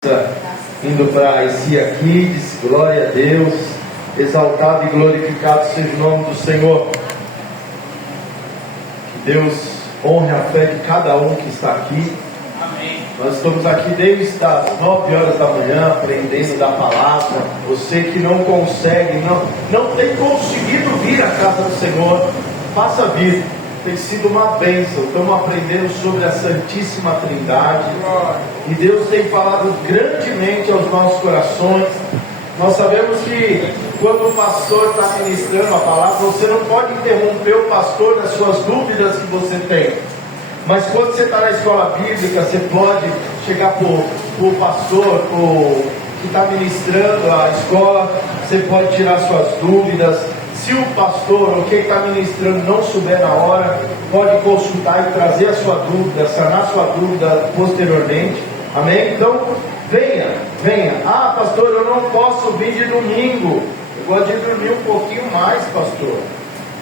Indo para esse aqui, diz glória a Deus, exaltado e glorificado seja o nome do Senhor. Que Deus honre a fé de cada um que está aqui. Amém. Nós estamos aqui desde as 9 horas da manhã aprendendo da palavra. Você que não consegue, não tem conseguido vir à casa do Senhor, faça vir. Tem sido uma bênção. Estamos aprendendo sobre a Santíssima Trindade. E Deus tem falado grandemente aos nossos corações. Nós sabemos que quando o pastor está ministrando a palavra, você não pode interromper o pastor nas suas dúvidas que você tem. Mas quando você está na escola bíblica, você pode chegar para o pastor que está ministrando a escola, você pode tirar suas dúvidas. Se o pastor ou quem está ministrando não souber na hora, pode consultar e trazer a sua dúvida, sanar a sua dúvida posteriormente. Amém? Então, venha. Ah, pastor, eu não posso vir de domingo. Eu gosto de dormir um pouquinho mais, pastor.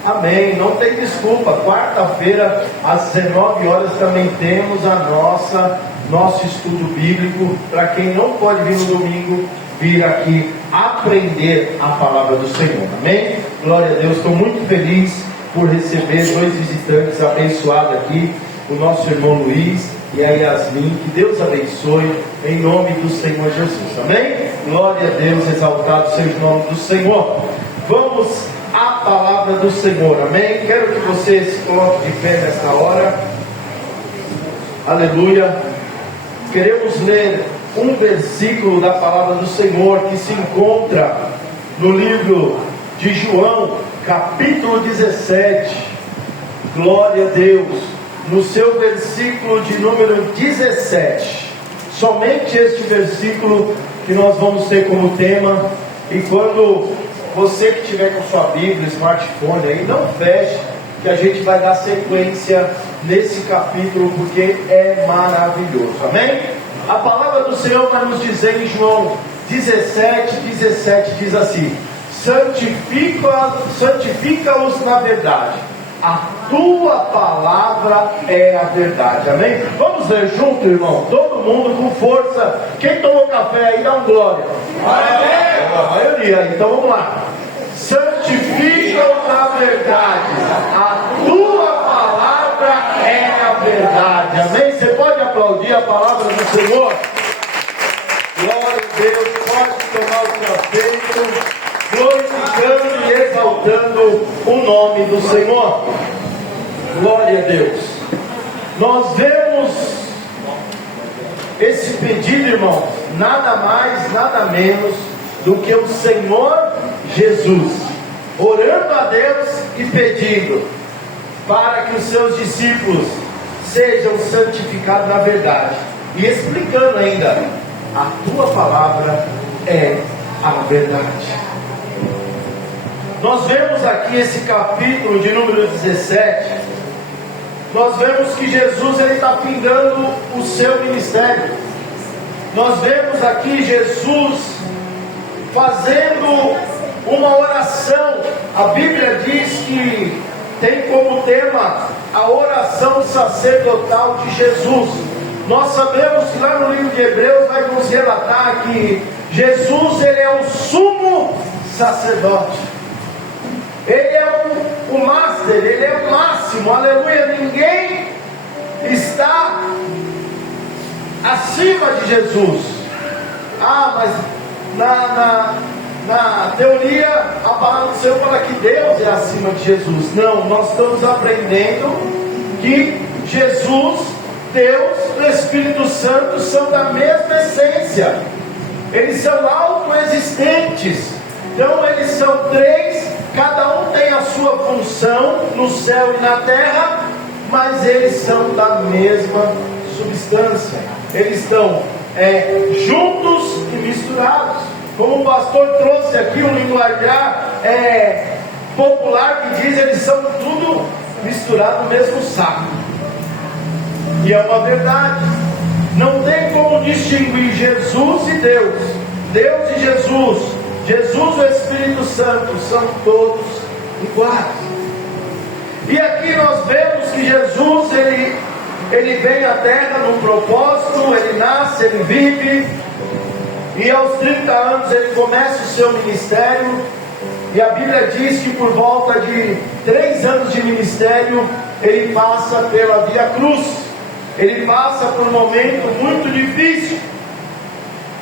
Amém, não tem desculpa. Quarta-feira, às 19 horas, também temos nosso estudo bíblico. Para quem não pode vir no domingo, vir aqui aprender a palavra do Senhor. Amém? Glória a Deus, estou muito feliz por receber 2 visitantes abençoados aqui, o nosso irmão Luiz e a Yasmin. Que Deus abençoe em nome do Senhor Jesus. Amém? Glória a Deus, exaltado seja o nome do Senhor. Vamos à palavra do Senhor. Amém? Quero que você se coloque de pé nesta hora. Aleluia. Queremos ler um versículo da palavra do Senhor que se encontra no livro de João, capítulo 17. Glória a Deus. No seu versículo de número 17. Somente este versículo que nós vamos ter como tema. E quando você que estiver com sua Bíblia, smartphone aí, não feche, que a gente vai dar sequência nesse capítulo, porque é maravilhoso. Amém? A palavra do Senhor vai nos dizer em João 17 diz assim: santifica-os na verdade, a tua palavra é a verdade. Amém? Vamos ler junto, irmão, todo mundo com força. Quem tomou café aí, dá um glória. Amém. A maioria, então vamos lá. Santifica-os na verdade, a tua palavra é a verdade. Amém? Você pode aplaudir a palavra do Senhor? Glória a Deus. Pode tomar o seu assento, glorificando e exaltando o nome do Senhor. Glória a Deus. Nós vemos esse pedido, irmãos, nada mais, nada menos do que o Senhor Jesus orando a Deus e pedindo para que os seus discípulos sejam santificados na verdade, e explicando ainda: a tua palavra é a verdade. Nós vemos aqui esse capítulo de número 17. Nós vemos que Jesus está findando o seu ministério. Nós vemos aqui Jesus fazendo uma oração. A Bíblia diz que tem como tema a oração sacerdotal de Jesus. Nós sabemos que lá no livro de Hebreus vai nos relatar que Jesus, ele é o sumo sacerdote. Ele é o master, ele é o máximo. Aleluia. Ninguém está acima de Jesus. Mas na teoria, a palavra do Senhor fala que Deus é acima de Jesus. Não, nós estamos aprendendo que Jesus, Deus e o Espírito Santo são da mesma essência. Eles são autoexistentes. Então eles são três, cada um tem a sua função no céu e na terra, mas eles são da mesma substância. Eles estão juntos e misturados. Como o pastor trouxe aqui um linguajar popular que diz: eles são tudo misturado no mesmo saco. E é uma verdade. Não tem como distinguir Jesus e Deus. Deus e Jesus. Jesus e o Espírito Santo são todos iguais. E aqui nós vemos que Jesus, ele vem à terra num propósito, ele nasce, ele vive, E aos 30 anos ele começa o seu ministério. E a Bíblia diz que por volta de 3 anos de ministério, ele passa pela Via Cruz. Ele passa por um momento muito difícil.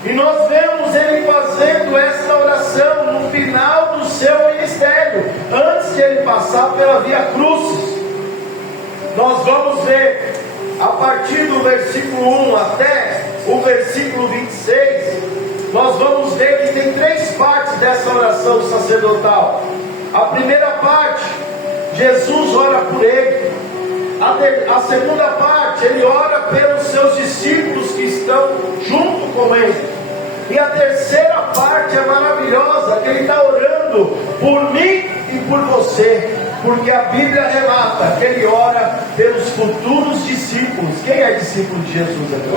E nós vemos ele fazendo essa oração no final do seu ministério, antes de ele passar pela Via Cruz. Nós vamos ver, a partir do versículo 1 até o versículo 26, nós vamos ver que tem 3 partes dessa oração sacerdotal. A primeira parte, Jesus ora por ele. A segunda parte, ele ora pelos seus discípulos que estão junto com ele. E a terceira parte é maravilhosa, que ele está orando por mim e por você, porque a Bíblia relata que ele ora pelos futuros discípulos. Quem é discípulo de Jesus aqui?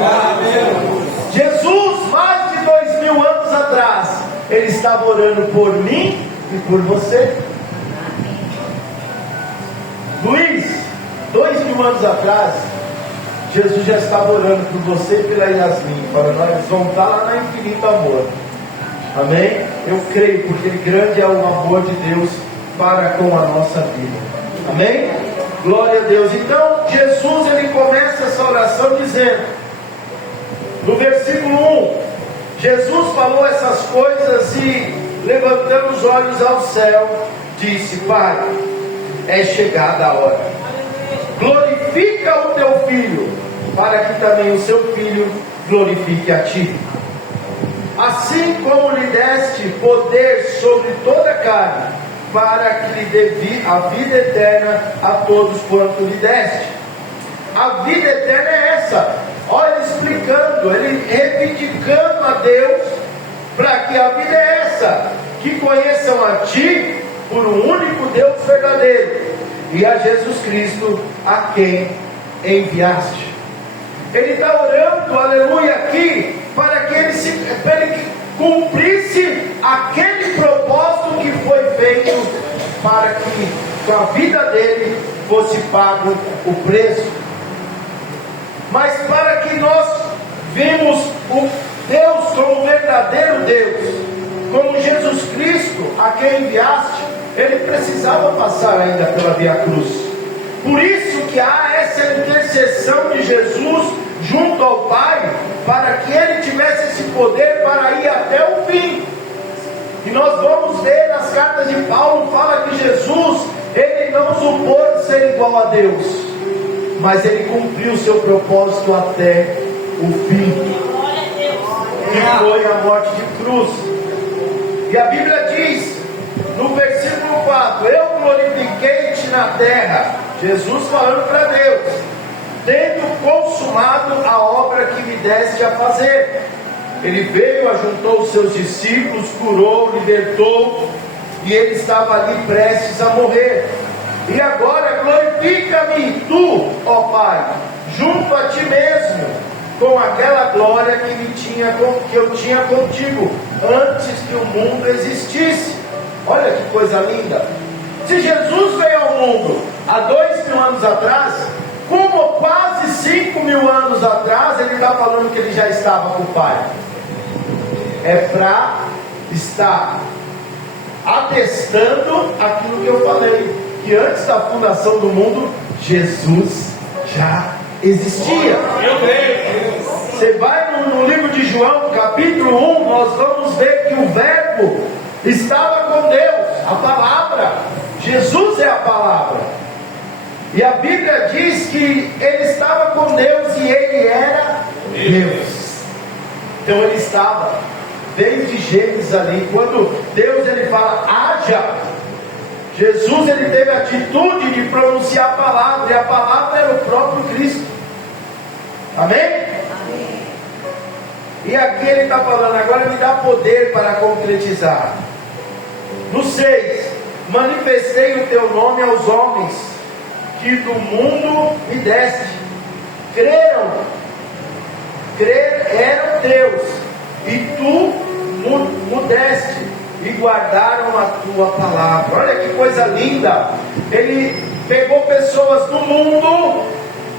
Jesus, mais de 2000 anos atrás, ele estava orando por mim e por você. Luiz, 2000 anos atrás, Jesus já estava orando por você e pela Yasmin, para nós voltar lá na Infinito Amor. Amém? Eu creio, porque grande é o amor de Deus para com a nossa vida. Amém? Glória a Deus. Então, Jesus, ele começa essa oração dizendo, no versículo 1, Jesus falou essas coisas e, levantando os olhos ao céu, disse: Pai, é chegada a hora. Glorifica o teu filho, para que também o seu filho glorifique a ti. Assim como lhe deste poder sobre toda a carne, para que lhe dê a vida eterna a todos quanto lhe deste. A vida eterna é essa. Olha ele explicando, ele reivindicando a Deus, para que a vida é essa, que conheçam a ti por um único Deus verdadeiro, e a Jesus Cristo, a quem enviaste. Ele está orando, aleluia, aqui, para que ele cumprisse aquele propósito que foi feito, para que com a vida dele fosse pago o preço. Mas para que nós vimos o Deus como verdadeiro Deus, como Jesus Cristo, a quem enviaste, ele precisava passar ainda pela Via Cruz. Por isso que há essa intercessão de Jesus junto ao Pai, para que ele tivesse esse poder para ir até o fim. E nós vamos ver nas cartas de Paulo, fala que Jesus, ele não supôs ser igual a Deus, mas ele cumpriu o seu propósito até o fim, que foi a morte de cruz. E a Bíblia diz, no versículo 4, eu glorifiquei-te na terra, Jesus falando para Deus, tendo consumado a obra que me deste a fazer. Ele veio, ajuntou os seus discípulos, curou, libertou, e ele estava ali prestes a morrer. E agora glorifica-me tu, ó Pai, junto a ti mesmo, com aquela glória que eu tinha contigo, antes que o mundo existisse. Olha que coisa linda. Se Jesus veio ao mundo há 2000 anos atrás, como quase 5000 anos atrás, ele está falando que ele já estava com o Pai. É para estar atestando aquilo que eu falei, que antes da fundação do mundo, Jesus já existia. Você vai no livro de João, capítulo 1, nós vamos ver que o verbo estava com Deus, a palavra, Jesus é a palavra. E a Bíblia diz que ele estava com Deus e ele era Deus. Então ele estava desde Gênesis ali, quando Deus ele fala, haja. Jesus ele teve a atitude de pronunciar a palavra, e a palavra era o próprio Cristo. Amém? Amém. E aqui ele está falando, agora me dá poder para concretizar. No 6, manifestei o teu nome aos homens, que do mundo me deste. Creram, eram teus, e tu mudeste, e guardaram a tua palavra. Olha que coisa linda. Ele pegou pessoas do mundo,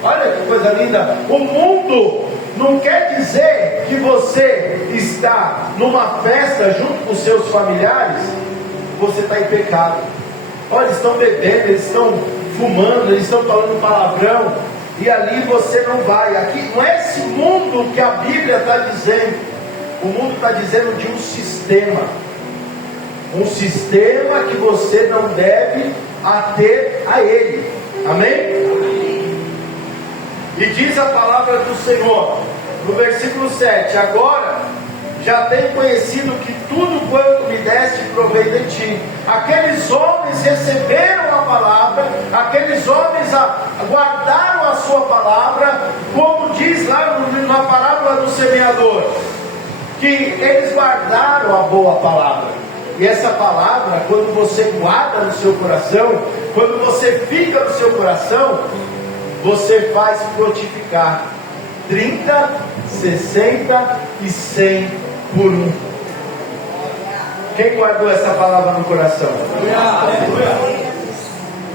olha que coisa linda. O mundo não quer dizer que você está numa festa junto com seus familiares, você está em pecado. Olha, eles estão bebendo, eles estão fumando, eles estão falando palavrão, e ali você não vai. Aqui não é esse mundo que a Bíblia está dizendo. O mundo está dizendo de um sistema que você não deve ater a ele. Amém? E diz a palavra do Senhor no versículo 7: agora já tenho conhecido que tudo quanto me deste provém de ti. Aqueles homens receberam a palavra, aqueles homens guardaram a sua palavra, como diz lá na parábola do semeador, que eles guardaram a boa palavra. E essa palavra, quando você guarda no seu coração, quando você fica no seu coração, você faz frutificar 30, 60 e 100 por um. Quem guardou essa palavra no coração?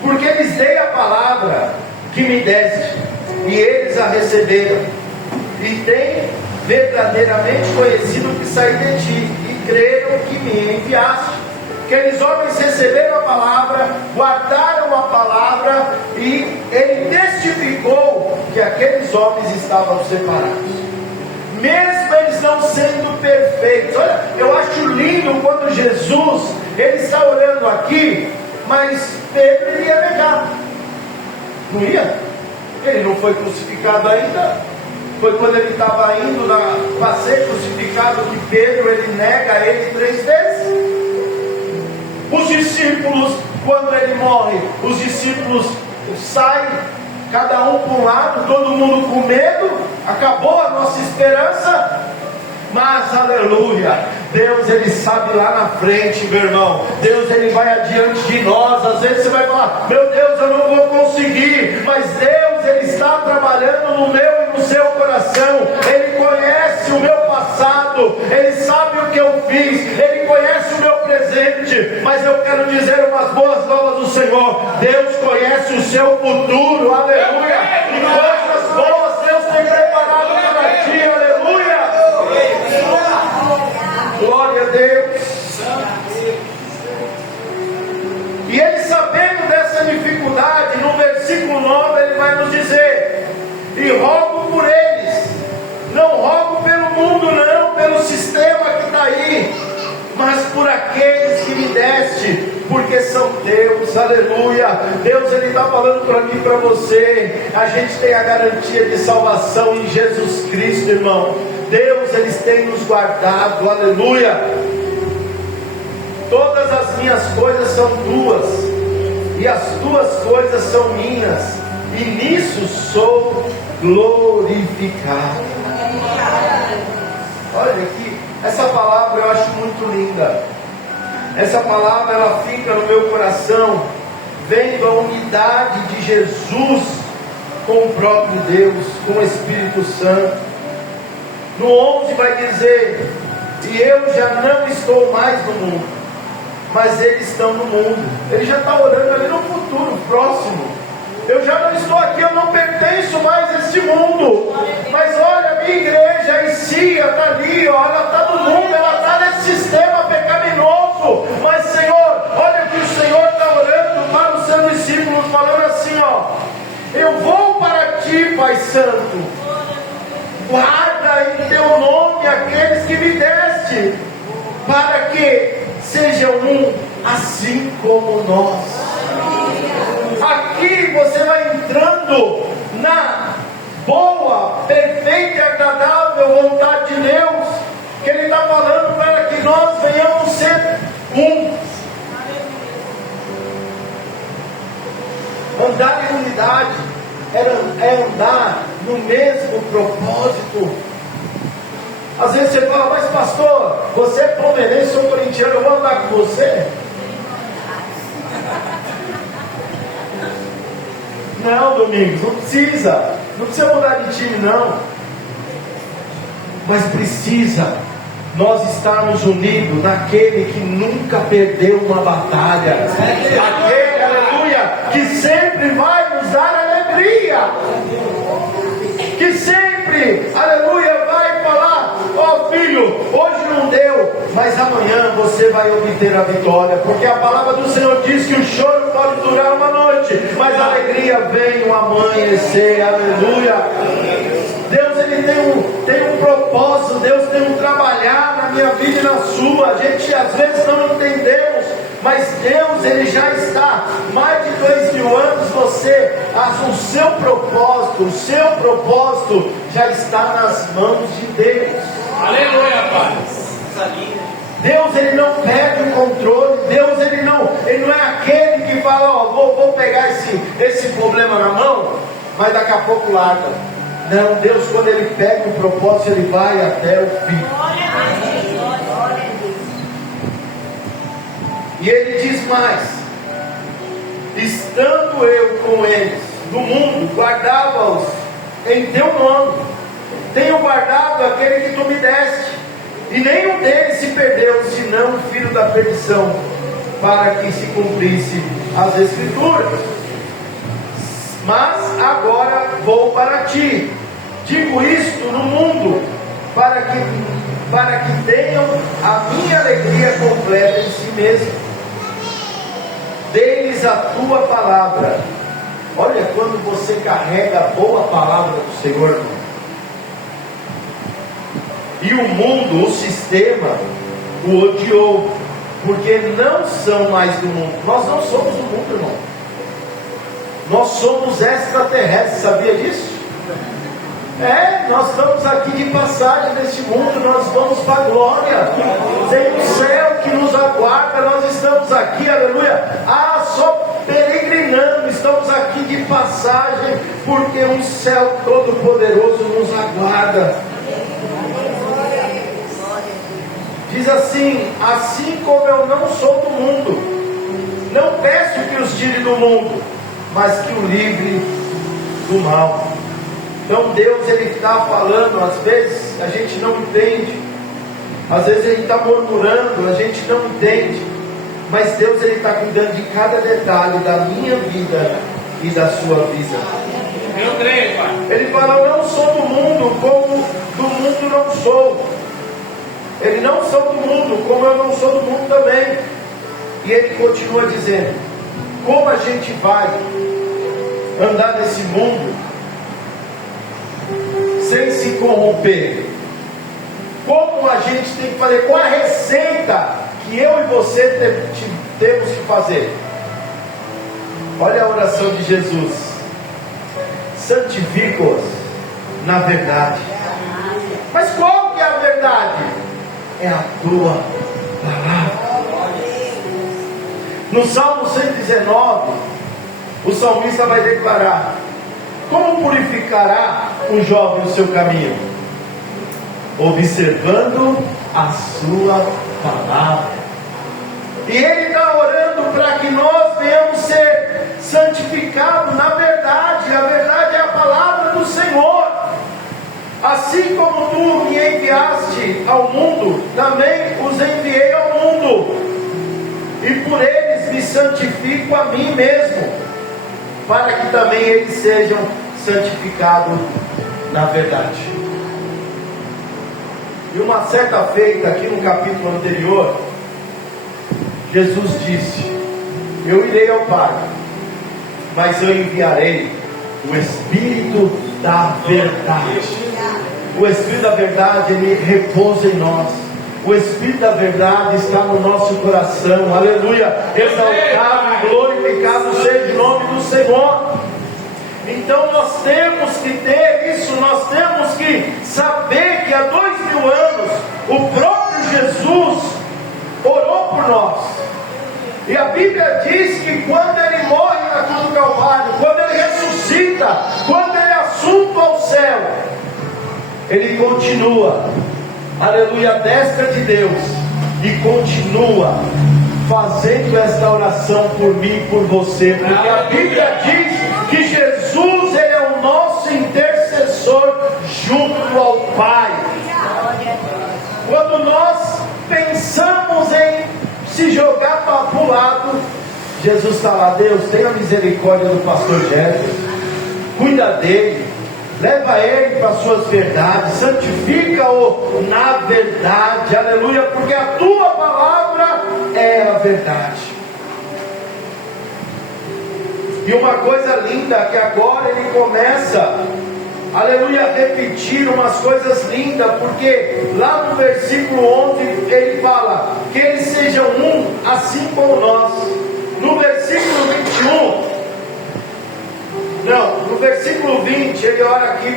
Porque lhes dei a palavra que me deste, e eles a receberam, e têm verdadeiramente conhecido o que saí de ti, e creram que me enviaste. Aqueles homens receberam a palavra, guardaram a palavra, e ele testificou que aqueles homens estavam separados, mesmo eles não sendo perfeitos. Olha, eu acho lindo quando Jesus, ele está orando aqui, mas Pedro ele ia negar, não ia? Ele não foi crucificado ainda. Foi quando ele estava indo para ser crucificado que Pedro ele nega ele 3 vezes. Os discípulos, quando ele morre, os discípulos saem, cada um para um lado, todo mundo com medo, acabou a nossa esperança. Mas aleluia, Deus ele sabe lá na frente, meu irmão. Deus ele vai adiante de nós. Às vezes você vai falar: meu Deus, eu não vou conseguir. Mas Deus ele está trabalhando no meu e no seu coração. Ele conhece o meu passado, ele sabe o que eu fiz, ele conhece o meu presente. Mas eu quero dizer umas boas novas do Senhor: Deus conhece o seu futuro, aleluia. E coisas boas Deus tem preparado para ti, aleluia. Glória a Deus. E ele, sabendo dessa dificuldade, no versículo 9 ele vai nos dizer: e rogo por eles, não rogo pelo mundo, não pelo sistema que está aí, mas por aqueles que me deste, porque são teus, aleluia. Deus ele está falando para mim e para você: a gente tem a garantia de salvação em Jesus Cristo, irmão. Deus ele tem nos guardado, aleluia. Todas as minhas coisas são tuas, e as tuas coisas são minhas, e nisso sou glorificado. Olha aqui, essa palavra eu acho muito linda. Essa palavra ela fica no meu coração, vendo a unidade de Jesus com o próprio Deus, com o Espírito Santo. No 11 vai dizer: e eu já não estou mais no mundo, mas eles estão no mundo. Ele já está orando ali no futuro próximo. Eu já não estou aqui, eu não pertenço mais a este mundo. Mas olha, a minha igreja, a Isia, está ali, ó, ela está no mundo, ela está nesse sistema pecaminoso. Mas Senhor, olha que o Senhor está orando para os seus discípulos, falando assim, ó: eu vou para ti, Pai Santo. Guarda em teu nome aqueles que me deste, para que sejam um, assim como nós. Aqui você vai entrando na boa, perfeita e agradável vontade de Deus, que Ele está falando para que nós venhamos ser um. Andar em unidade é andar no mesmo propósito. Às vezes você fala: mas pastor, você é palmeirense, sou corintiano, eu vou andar com você? Não, Domingos, não precisa mudar de time não. Mas precisa nós estarmos unidos naquele que nunca perdeu uma batalha, aquele, aleluia, que sempre vai nos dar alegria, que sempre livre, aleluia, vai falar: ó filho, hoje não deu, mas amanhã você vai obter a vitória, porque a palavra do Senhor diz que o choro pode durar uma noite, mas a alegria vem no amanhecer, aleluia. Deus, ele tem um propósito, Deus tem um trabalhar na minha vida e na sua. A gente às vezes não entendemos, mas Deus, ele já está mais de 2000 anos. O seu propósito já está nas mãos de Deus. Aleluia, Pai. Deus, ele não perde o controle. Deus, ele não é aquele que fala: ó, vou pegar esse problema na mão, mas daqui a pouco larga. Não, Deus, quando ele pega um propósito, ele vai até o fim. E ele diz mais: estando eu com eles no mundo, guardava-os em teu nome. Tenho guardado aquele que tu me deste, e nenhum deles se perdeu, senão o filho da perdição, para que se cumprisse as Escrituras. Mas agora vou para ti. Digo isto no mundo, para que tenham a minha alegria completa em si mesmo. Dê-lhes a tua palavra. Olha quando você carrega a boa palavra do Senhor, irmão. E o mundo, o sistema, o odiou, porque não são mais do mundo. Nós não somos do mundo, irmão. Nós somos extraterrestres, sabia disso? Nós estamos aqui de passagem neste mundo, nós vamos para a glória. Tem um céu que nos aguarda, nós estamos aqui, aleluia, só peregrinando, estamos aqui de passagem, porque um céu todo poderoso nos aguarda. Diz assim: assim como eu não sou do mundo, não peço que os tire do mundo, mas que o livre do mal. Então Deus, ele está falando, às vezes a gente não entende, às vezes a gente está murmurando, a gente não entende, mas Deus, ele está cuidando de cada detalhe da minha vida e da sua vida. Eu creio, Pai. Ele fala: eu não sou do mundo, como do mundo não sou. Ele não sou do mundo, como eu não sou do mundo também. E ele continua dizendo: como a gente vai andar nesse mundo sem se corromper? Como a gente tem que fazer? Qual a receita que eu e você temos que fazer? Olha a oração de Jesus: santifica-os na verdade. Mas qual que é a verdade? É a tua palavra. No Salmo 119, o salmista vai declarar: como purificará o jovem o seu caminho? Observando a sua palavra. E ele está orando para que nós venhamos ser santificados na verdade. A verdade é a palavra do Senhor. Assim como tu me enviaste ao mundo, também os enviei ao mundo, e por eles me santifico a mim mesmo, para que também eles sejam santificados na verdade. E uma certa feita, aqui no capítulo anterior, Jesus disse: eu irei ao Pai, mas eu enviarei o Espírito da verdade. O Espírito da verdade, ele repousa em nós. O Espírito da verdade está no nosso coração. Aleluia. Exaltado e glorificado seja o nome do Senhor. Então nós temos que ter isso. Nós temos que saber que há 2000 anos o próprio Jesus orou por nós. E a Bíblia diz que quando ele morre na cruz do Calvário, quando ele ressuscita, quando ele é assunto ao céu, ele continua, aleluia, à destra de Deus, e continua fazendo esta oração por mim e por você, porque a Bíblia diz que Jesus, ele é o nosso intercessor junto ao Pai. Quando nós pensamos em se jogar para o lado, Jesus está lá: Deus, tenha misericórdia do pastor Jefferson, cuida dele, leva ele para as suas verdades, santifica-o na verdade, aleluia, porque a tua palavra é a verdade. E uma coisa linda, que agora ele começa, aleluia, a repetir umas coisas lindas, porque lá no versículo 11 ele fala que eles sejam um, assim como nós. No versículo 21, no versículo 20, ele ora aqui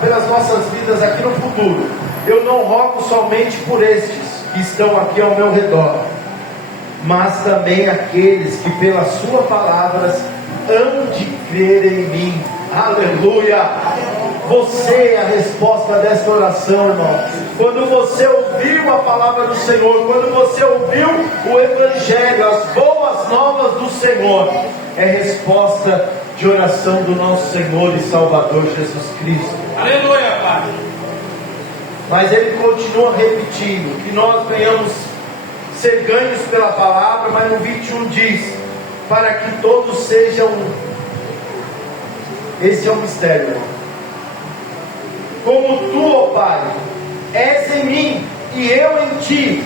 pelas nossas vidas aqui no futuro. Eu não rogo somente por estes que estão aqui ao meu redor, mas também aqueles que pelas suas palavras hão de crer em mim. Aleluia! Você é a resposta desta oração, irmão. Quando você ouviu a palavra do Senhor, quando você ouviu o Evangelho, as boas novas do Senhor, é resposta de oração do nosso Senhor e Salvador Jesus Cristo. Aleluia, Pai. Mas ele continua repetindo que nós venhamos ser ganhos pela palavra, mas no 21 diz: para que todos sejam um. Esse é o mistério, irmão. Como tu, ó Pai, és em mim e eu em ti,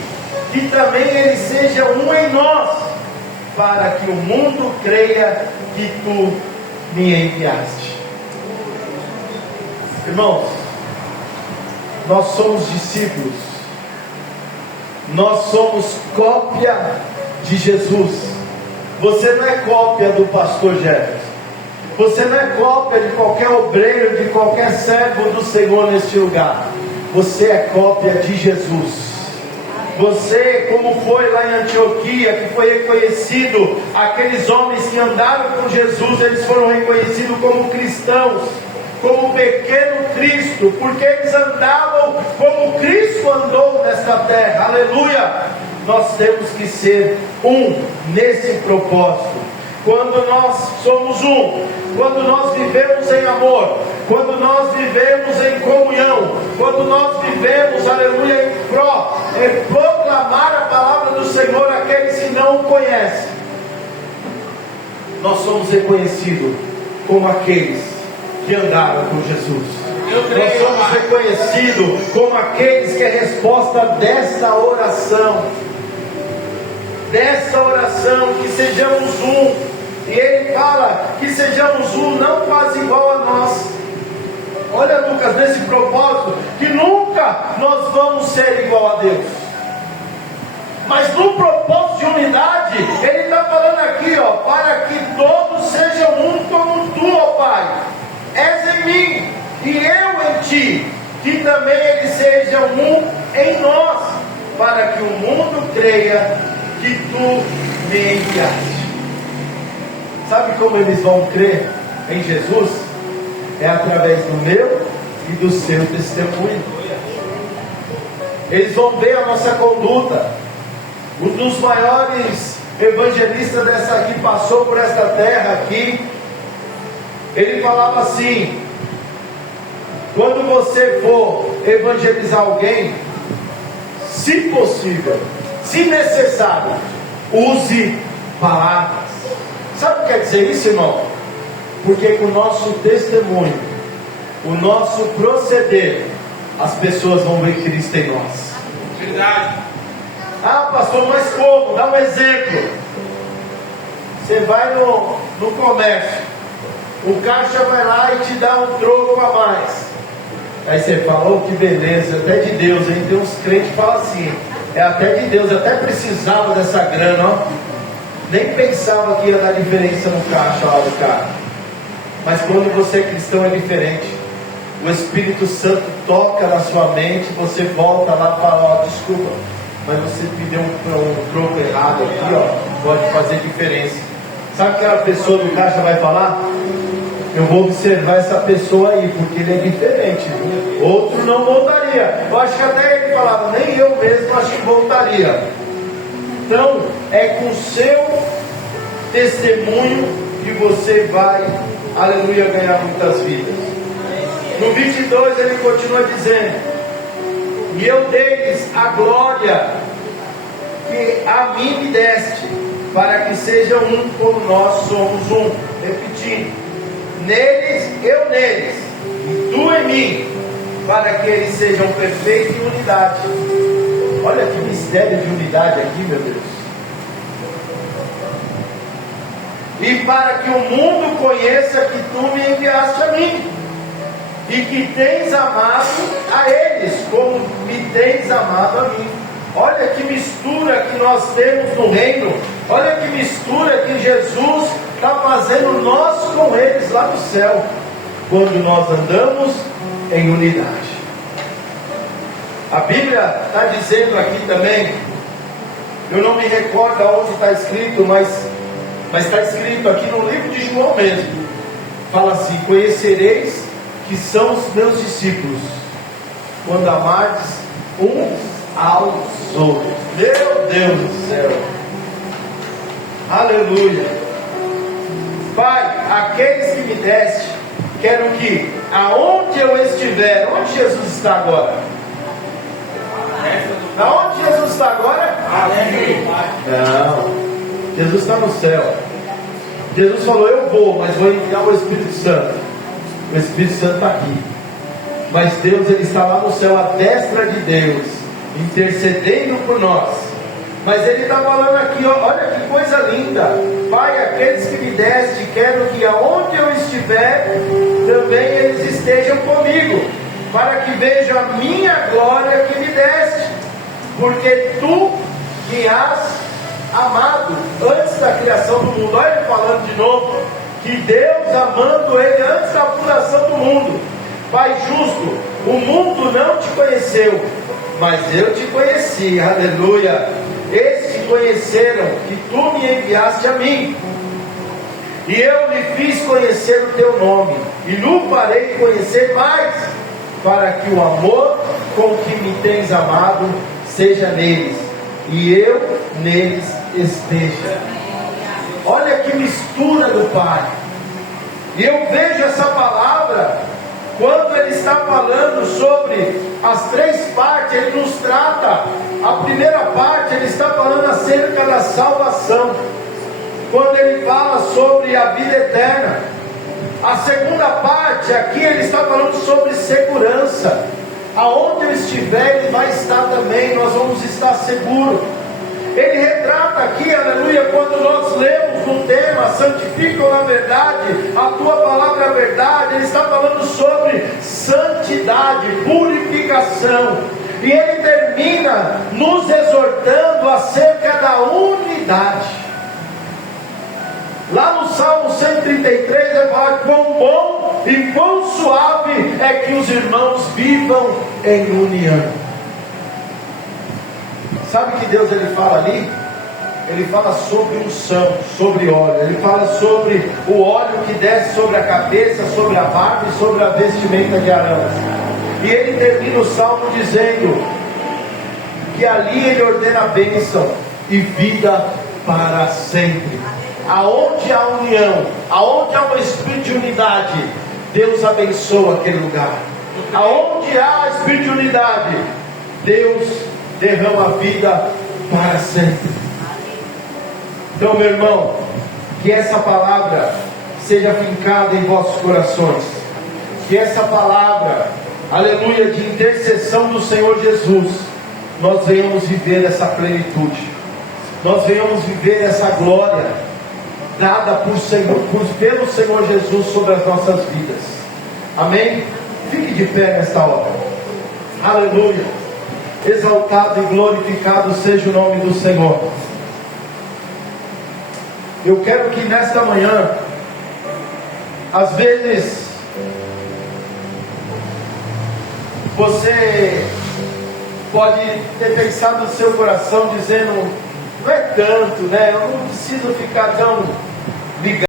que também eles sejam um em nós, para que o mundo creia que tu me enviaste. Irmãos, nós somos discípulos, nós somos cópia de Jesus. Você não é cópia do pastor Jefferson, você não é cópia de qualquer obreiro, de qualquer servo do Senhor neste lugar. Você é cópia de Jesus. Você, como foi lá em Antioquia, que foi reconhecido, aqueles homens que andaram com Jesus, eles foram reconhecidos como cristãos, como pequeno Cristo, porque eles andavam como Cristo andou nesta terra. Aleluia! Nós temos que ser um nesse propósito. Quando nós somos um, quando nós vivemos em amor, quando nós vivemos em comunhão, quando nós vivemos, aleluia, em proclamar a palavra do Senhor àqueles que não o conhecem, nós somos reconhecidos como aqueles que andaram com Jesus. Nós somos reconhecidos como aqueles que é resposta dessa oração, que sejamos um. E ele fala que sejamos um, não quase igual a nós. Olha, Lucas, nesse propósito, que nunca nós vamos ser igual a Deus, mas no propósito de unidade, ele está falando aqui, ó, para que todos sejam um como tu, ó Pai, és em mim e eu em ti, que também eles sejam um em nós, para que o mundo creia que tu me enviaste. Sabe como eles vão crer em Jesus? É através do meu e do seu testemunho. Eles vão ver a nossa conduta. Um dos maiores evangelistas dessa aqui, passou por esta terra aqui, ele falava assim: quando você for evangelizar alguém, se possível, se necessário, use palavras. Sabe o que quer dizer isso, irmão? Porque com o nosso testemunho, o nosso proceder, as pessoas vão ver Cristo em nós. Verdade. Ah, pastor, mas como? Dá um exemplo. Você vai no comércio, o caixa vai lá e te dá um troco a mais. Aí você fala: oh, que beleza, até de Deus, hein? Tem uns crentes que falam assim: é até de Deus, até precisava dessa grana, ó. Nem pensava que ia dar diferença no caixa lá do carro. Mas quando você é cristão é diferente. O Espírito Santo toca na sua mente, você volta lá e fala: ó, desculpa, mas você me deu um troco errado aqui, ó, pode fazer diferença. Sabe o que a pessoa do caixa vai falar? Eu vou observar essa pessoa aí, porque ele é diferente. Outro não voltaria. Eu acho que até ele falava: nem eu mesmo acho que voltaria. Então, é com o seu testemunho que você vai, aleluia, ganhar muitas vidas. No 22 ele continua dizendo: e eu dei-lhes a glória que a mim me deste, para que sejam um como nós somos um. Repetindo: neles, eu neles, e tu em mim, para que eles sejam perfeitos em unidade. Olha que mistério de unidade aqui, meu Deus. E para que o mundo conheça que tu me enviaste a mim, e que tens amado a eles, como me tens amado a mim. Olha que mistura que nós temos no reino. Olha que mistura que Jesus está fazendo nós com eles lá no céu, quando nós andamos em unidade. A Bíblia está dizendo aqui também, eu não me recordo onde está escrito, mas está escrito aqui no livro de João mesmo. Fala assim: conhecereis que são os meus discípulos, quando amardes uns aos outros. Meu Deus do céu, aleluia. Pai, aqueles que me deste, quero que aonde eu estiver, onde Jesus está agora? Aonde Jesus está agora? Não, Jesus está no céu. Jesus falou: eu vou, mas vou enviar o Espírito Santo. O Espírito Santo está aqui. Mas Deus, Ele está lá no céu, à destra de Deus, intercedendo por nós. Mas Ele está falando aqui, ó, olha que coisa linda. Pai, aqueles que me deste, quero que aonde eu estiver, também eles estejam comigo, para que vejam a minha glória que me deste, porque tu me has amado antes da criação do mundo. Olha ele falando de novo, que Deus amando ele antes da fundação do mundo. Pai justo, o mundo não te conheceu, mas eu te conheci, aleluia. Estes te conheceram, que tu me enviaste a mim, e eu lhe fiz conhecer o teu nome, e no farei conhecer mais, para que o amor com que me tens amado seja neles, e eu neles esteja. Olha que mistura do Pai. E eu vejo essa palavra, quando ele está falando sobre as três partes, ele nos trata. A primeira parte, ele está falando acerca da salvação, quando ele fala sobre a vida eterna. A segunda parte, aqui ele está falando sobre segurança. Aonde ele estiver, ele vai estar também, nós vamos estar seguros. Ele retrata aqui, aleluia, quando nós lemos no tema, santificam na verdade, a tua palavra é a verdade, ele está falando sobre santidade, purificação, e ele termina nos exortando acerca da unidade. Lá no Salmo 133, ele fala: quão bom e quão suave é que os irmãos vivam em união. Sabe que Deus ele fala ali? Ele fala sobre unção, sobre óleo. Ele fala sobre o óleo que desce sobre a cabeça, sobre a barba e sobre a vestimenta de Arão. E ele termina o salmo dizendo que ali ele ordena a bênção e vida para sempre. Aonde há união, aonde há um espírito de unidade, Deus abençoa aquele lugar. Aonde há espírito de unidade, Deus derrama a vida para sempre. Então, meu irmão, que essa palavra seja fincada em vossos corações, que essa palavra, aleluia, de intercessão do Senhor Jesus, nós venhamos viver essa plenitude, nós venhamos viver essa glória dada pelo Senhor Jesus sobre as nossas vidas. Amém? Fique de pé nesta hora. Aleluia. Exaltado e glorificado seja o nome do Senhor. Eu quero que nesta manhã, às vezes, você pode ter pensado no seu coração dizendo: não é tanto, né? Eu não preciso ficar tão ligado.